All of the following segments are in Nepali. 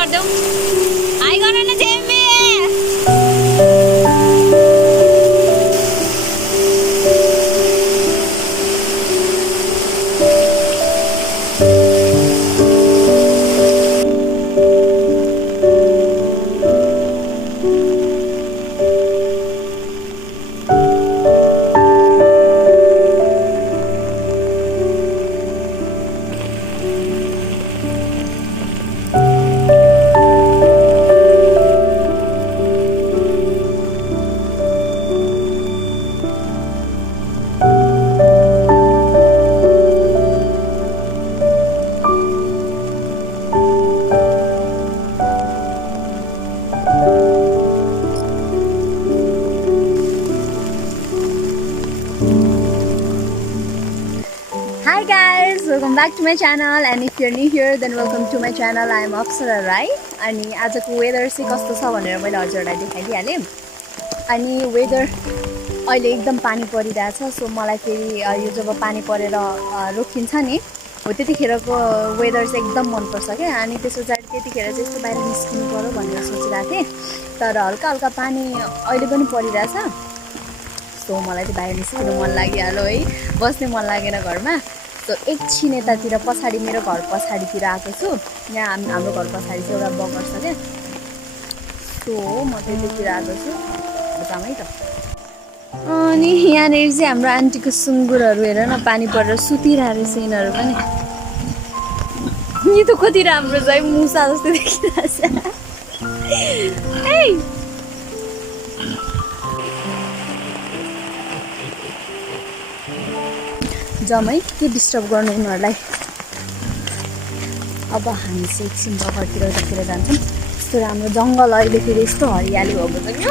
गरिदेऊ हाई गर न Jambey Hi guys, welcome back to my channel and if you're new here then welcome to my channel. I am Apsara Rai अनि आजको वेदर चाहिँ कस्तो छ भनेर मैले हजुरलाई देखाइदिहालेँ अनि वेदर अहिले एकदम पानी परिरहेछ सो मलाई फेरि यो जब पानी परेर रोकिन्छ नि हो त्यतिखेरको वेदर चाहिँ एकदम मन पर्छ के अनि त्यसो चाहिँ त्यतिखेर चाहिँ यस्तो बाहिर निस्किनु पर्यो भनेर सोचिरहेको थिएँ तर हल्का हल्का पानी अहिले पनि परिरहेछ सो मलाई चाहिँ बाहिर निस्किनु मन लागिहाल्यो है बस्ने मन लागेन घरमा सो एकछिन यतातिर पछाडि मेरो घर पछाडितिर आएको छु यहाँ हाम्रो घर पछाडि चाहिँ एउटा बगर छ क्या सो म त्यतितिर आएको छु जामै त अनि यहाँनिर चाहिँ हाम्रो आन्टीको सुँगुरहरू हेर न पानी परेर सुतिरहेको रहेछ यिनीहरू पनि यो त कति राम्रो छ है मुसा जस्तो देखिरहेछ जमै के डिस्टर्ब गर्नु उनीहरूलाई अब हामी चाहिँ एकछिन बगरतिर उतातिर जान्छौँ यस्तो राम्रो जङ्गल अहिले फेरि यस्तो हरियाली भएको छ कि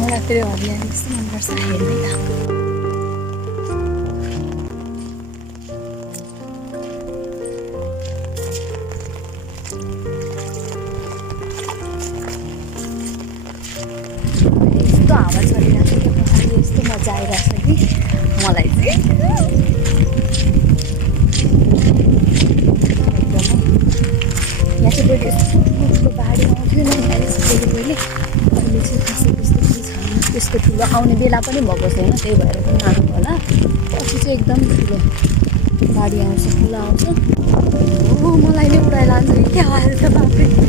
मलाई फेरि हरियाली यस्तो मनपर्छ हेर्नै त यस्तो हावा चलिरहेको छ त्यो पछाडि यस्तो मजा आइरहेको छ कि मलाई चाहिँ यहाँ चाहिँ पहिले यस्तो ठुलो बाढी आउँथ्यो नि पहिले अहिले चाहिँ खासै त्यस्तो केही छैन त्यस्तो ठुलो आउने बेला पनि भएको छैन त्यही भएर पनि आएको होला पछि चाहिँ एकदम ठुलो बाढी आउँछ ठुलो आउँछ मलाई नै उडाइ लान्छ कि क्या अहिले त बाफ्रे